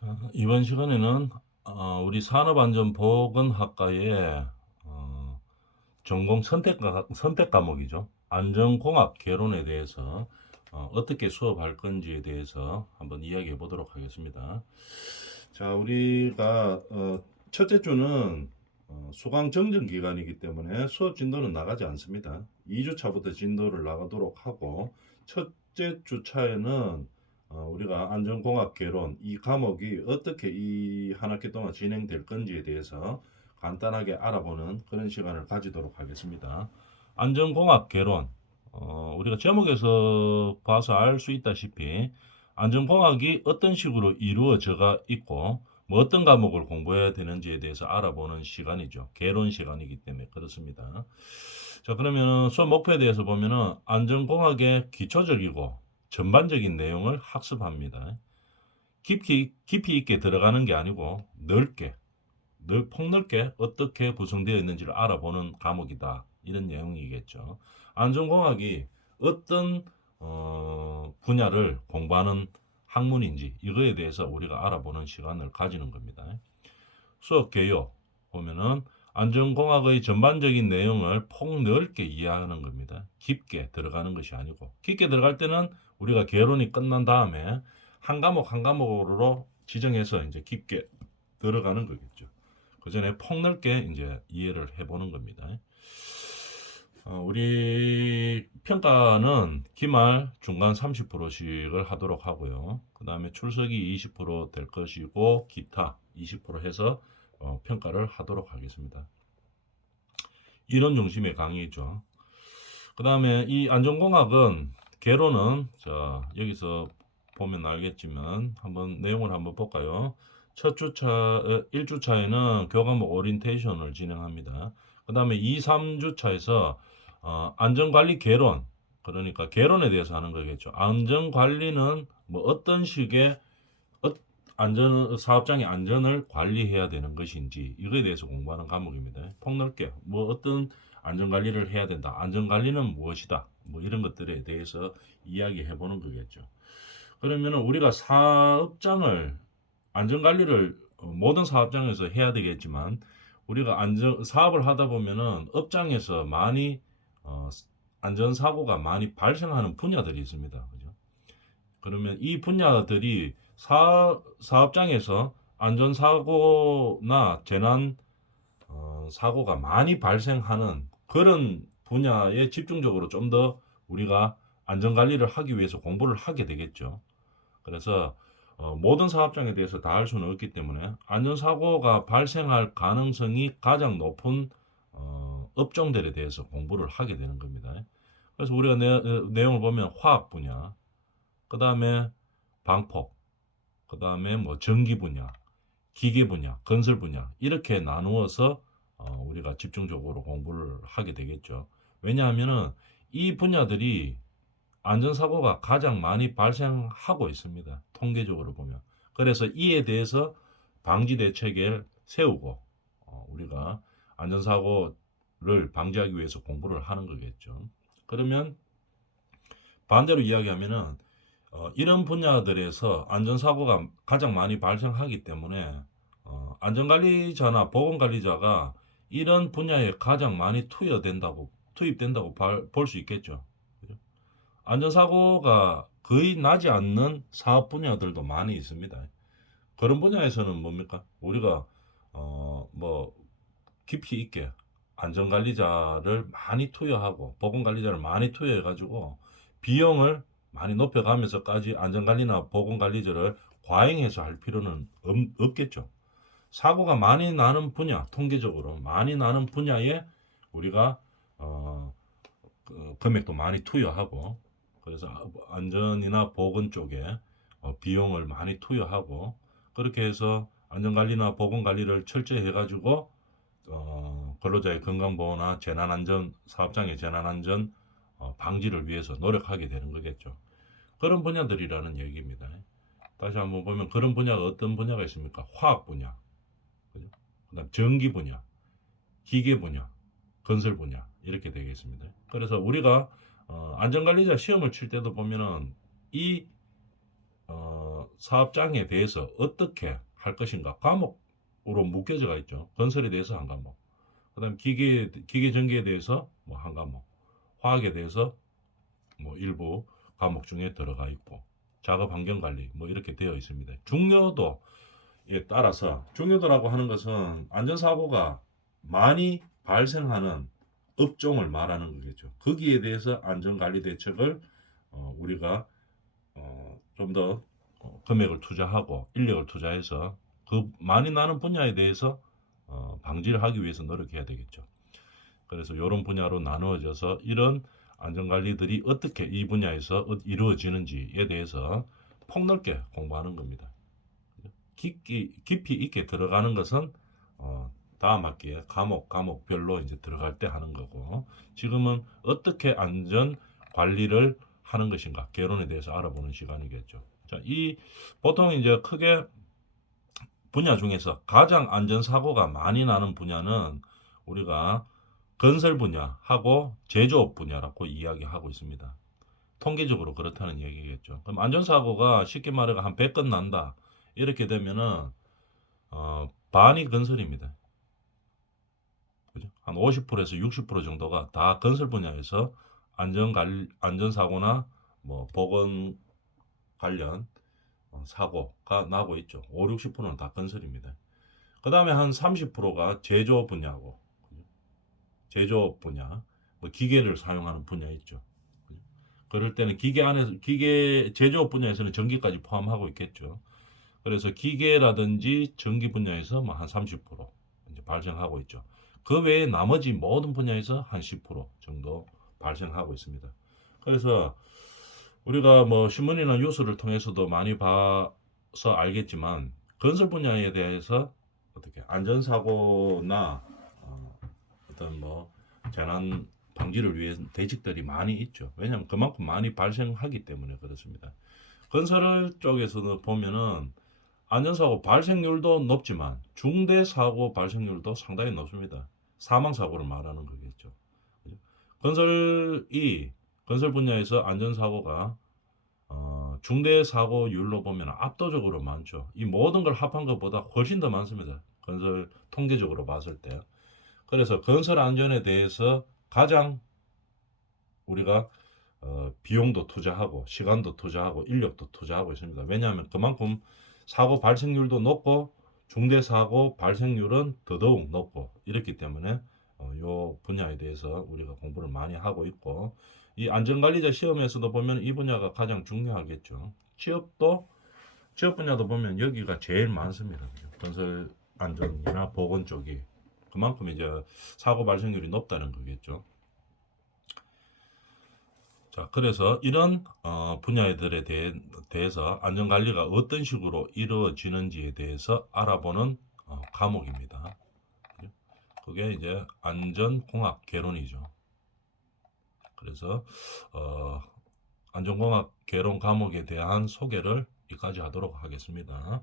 자, 이번 시간에는 우리 산업안전보건학과의 전공 선택 과목이죠. 안전공학 개론에 대해서 어떻게 수업할 건지에 대해서 한번 이야기해 보도록 하겠습니다. 자, 우리가 첫째 주는 수강 정정 기간이기 때문에 수업 진도는 나가지 않습니다. 2주차부터 진도를 나가도록 하고 첫째 주차에는 우리가 안전공학 개론 이 과목이 어떻게 이 한 학기 동안 진행될 건지에 대해서 간단하게 알아보는 그런 시간을 가지도록 하겠습니다. 안전공학 개론 우리가 제목에서 봐서 알 수 있다시피 안전공학이 어떤 식으로 이루어져가 있고 뭐 어떤 과목을 공부해야 되는지에 대해서 알아보는 시간이죠. 개론 시간이기 때문에 그렇습니다. 자, 그러면 수업 목표에 대해서 보면은 안전공학의 기초적이고 전반적인 내용을 학습합니다. 깊이 있게 들어가는 게 아니고 넓게, 폭넓게 어떻게 구성되어 있는지를 알아보는 과목이다. 이런 내용이겠죠. 안전공학이 어떤 분야를 공부하는 학문인지 이거에 대해서 우리가 알아보는 시간을 가지는 겁니다. 수업 개요 보면은 안전공학의 전반적인 내용을 폭넓게 이해하는 겁니다. 깊게 들어가는 것이 아니고 깊게 들어갈 때는 우리가 개론이 끝난 다음에 한 과목 한 과목으로 지정해서 이제 깊게 들어가는 거겠죠. 그 전에 폭넓게 이제 이해를 해보는 겁니다. 우리 평가는 기말, 중간 30%씩을 하도록 하고요. 그 다음에 출석이 20%될 것이고 기타 20% 해서 평가를 하도록 하겠습니다. 이론 중심의 강의죠. 그 다음에 이 안전공학은 개론은 자 여기서 보면 알겠지만 한번 내용을 한번 볼까요? 첫 주차 1주차에는 교과목 오리엔테이션을 진행합니다. 그 다음에 2, 3주차에서 안전관리 개론 그러니까 개론에 대해서 하는 거겠죠. 안전관리는 뭐 어떤 식의 사업장의 안전을 관리해야 되는 것인지 이거에 대해서 공부하는 과목입니다. 폭넓게 뭐 어떤 안전관리를 해야 된다. 안전관리는 무엇이다. 뭐 이런 것들에 대해서 이야기해 보는 거겠죠. 그러면 우리가 사업장을 안전관리를 모든 사업장에서 해야 되겠지만 우리가 사업을 하다 보면은 업장에서 많이 안전사고가 많이 발생하는 분야들이 있습니다. 그죠? 그러면 이 분야들이 사업장에서 안전사고나 재난 사고가 많이 발생하는 그런 분야에 집중적으로 좀 더 우리가 안전관리를 하기 위해서 공부를 하게 되겠죠. 그래서 모든 사업장에 대해서 다 할 수는 없기 때문에 안전사고가 발생할 가능성이 가장 높은 업종들에 대해서 공부를 하게 되는 겁니다. 그래서 우리가 내용을 보면 화학 분야, 그 다음에 방폭, 그 다음에 뭐 전기 분야, 기계 분야, 건설 분야 이렇게 나누어서 우리가 집중적으로 공부를 하게 되겠죠. 왜냐하면은 이 분야들이 안전사고가 가장 많이 발생하고 있습니다. 통계적으로 보면. 그래서 이에 대해서 방지 대책을 세우고 우리가 안전사고를 방지하기 위해서 공부를 하는 거겠죠. 그러면 반대로 이야기하면은 이런 분야들에서 안전사고가 가장 많이 발생하기 때문에 안전관리자나 보건관리자가 이런 분야에 가장 많이 투입된다고 볼 수 있겠죠. 그죠? 안전사고가 거의 나지 않는 사업 분야들도 많이 있습니다. 그런 분야에서는 뭡니까? 우리가 뭐 깊이 있게 안전관리자를 많이 투여하고 보건관리자를 많이 투여해가지고 비용을 많이 높여가면서까지 안전관리나 보건관리자를 과잉해서 할 필요는 없겠죠. 사고가 많이 나는 분야, 통계적으로 많이 나는 분야에 우리가 금액도 많이 투여하고 그래서 안전이나 보건 쪽에 비용을 많이 투여하고 그렇게 해서 안전관리나 보건관리를 철저히 해가지고 근로자의 건강보호나 재난안전 사업장의 재난안전 방지를 위해서 노력하게 되는 거겠죠. 그런 분야들이라는 얘기입니다. 다시 한번 보면 그런 분야가 어떤 분야가 있습니까? 화학 분야, 그죠? 그다음 전기 분야, 기계 분야, 건설 분야 이렇게 되겠습니다. 그래서 우리가 안전관리자 시험을 칠 때도 보면은 이 사업장에 대해서 어떻게 할 것인가 과목으로 묶여져 있죠. 건설에 대해서 한 과목, 그다음 기계 전기에 대해서 뭐 한 과목, 화학에 대해서 뭐 일부 과목 중에 들어가 있고, 작업 환경 관리 뭐 이렇게 되어 있습니다. 중요도에 따라서, 중요도라고 하는 것은 안전사고가 많이 발생하는 업종을 말하는 거겠죠. 거기에 대해서 안전관리 대책을 우리가 좀 더 금액을 투자하고 인력을 투자해서 그 많이 나는 분야에 대해서 방지를 하기 위해서 노력해야 되겠죠. 그래서 이런 분야로 나누어져서 이런 안전관리들이 어떻게 이 분야에서 이루어지는지에 대해서 폭넓게 공부하는 겁니다. 깊이 있게 들어가는 것은 다음 학기에 과목별로 이제 들어갈 때 하는 거고, 지금은 어떻게 안전 관리를 하는 것인가 개론에 대해서 알아보는 시간이겠죠. 자, 보통 이제 크게 분야 중에서 가장 안전사고가 많이 나는 분야는 우리가 건설 분야하고 제조업 분야라고 이야기하고 있습니다. 통계적으로 그렇다는 얘기겠죠. 그럼 안전사고가 쉽게 말해가 한 100건 난다, 이렇게 되면은 반이 건설입니다. 그죠? 한 50%에서 60% 정도가 다 건설 분야에서 안전사고나 뭐 보건 관련 사고가 나고 있죠. 5, 60%는 다 건설입니다. 그 다음에 한 30%가 제조 분야고, 제조업 분야, 뭐 기계를 사용하는 분야 있죠. 그럴 때는 기계 제조업 분야에서는 전기까지 포함하고 있겠죠. 그래서 기계라든지 전기 분야에서 뭐 한 30% 이제 발생하고 있죠. 그 외에 나머지 모든 분야에서 한 10% 정도 발생하고 있습니다. 그래서 우리가 뭐 신문이나 뉴스를 통해서도 많이 봐서 알겠지만, 건설 분야에 대해서 어떻게 안전사고나 어떤 뭐 재난 방지를 위한 대책들이 많이 있죠. 왜냐하면 그만큼 많이 발생하기 때문에 그렇습니다. 건설 쪽에서도 보면은 안전사고 발생률도 높지만 중대사고 발생률도 상당히 높습니다. 사망사고를 말하는 거겠죠. 건설 분야에서 안전사고가 중대사고율로 보면 압도적으로 많죠. 이 모든 걸 합한 것보다 훨씬 더 많습니다. 건설 통계적으로 봤을 때. 그래서 건설 안전에 대해서 가장 우리가 비용도 투자하고 시간도 투자하고 인력도 투자하고 있습니다. 왜냐하면 그만큼 사고 발생률도 높고 중대사고 발생률은 더더욱 높고 이렇기 때문에 이 분야에 대해서 우리가 공부를 많이 하고 있고, 이 안전관리자 시험에서도 보면 이 분야가 가장 중요하겠죠. 취업 분야도 보면 여기가 제일 많습니다. 건설 안전이나 보건 쪽이 그만큼 이제 사고 발생률이 높다는 거겠죠. 자, 그래서 이런 분야들에 대해서 안전관리가 어떤 식으로 이루어지는지에 대해서 알아보는 과목입니다. 그게 이제 안전공학 개론이죠. 그래서 안전공학 개론 과목에 대한 소개를 여기까지 하도록 하겠습니다.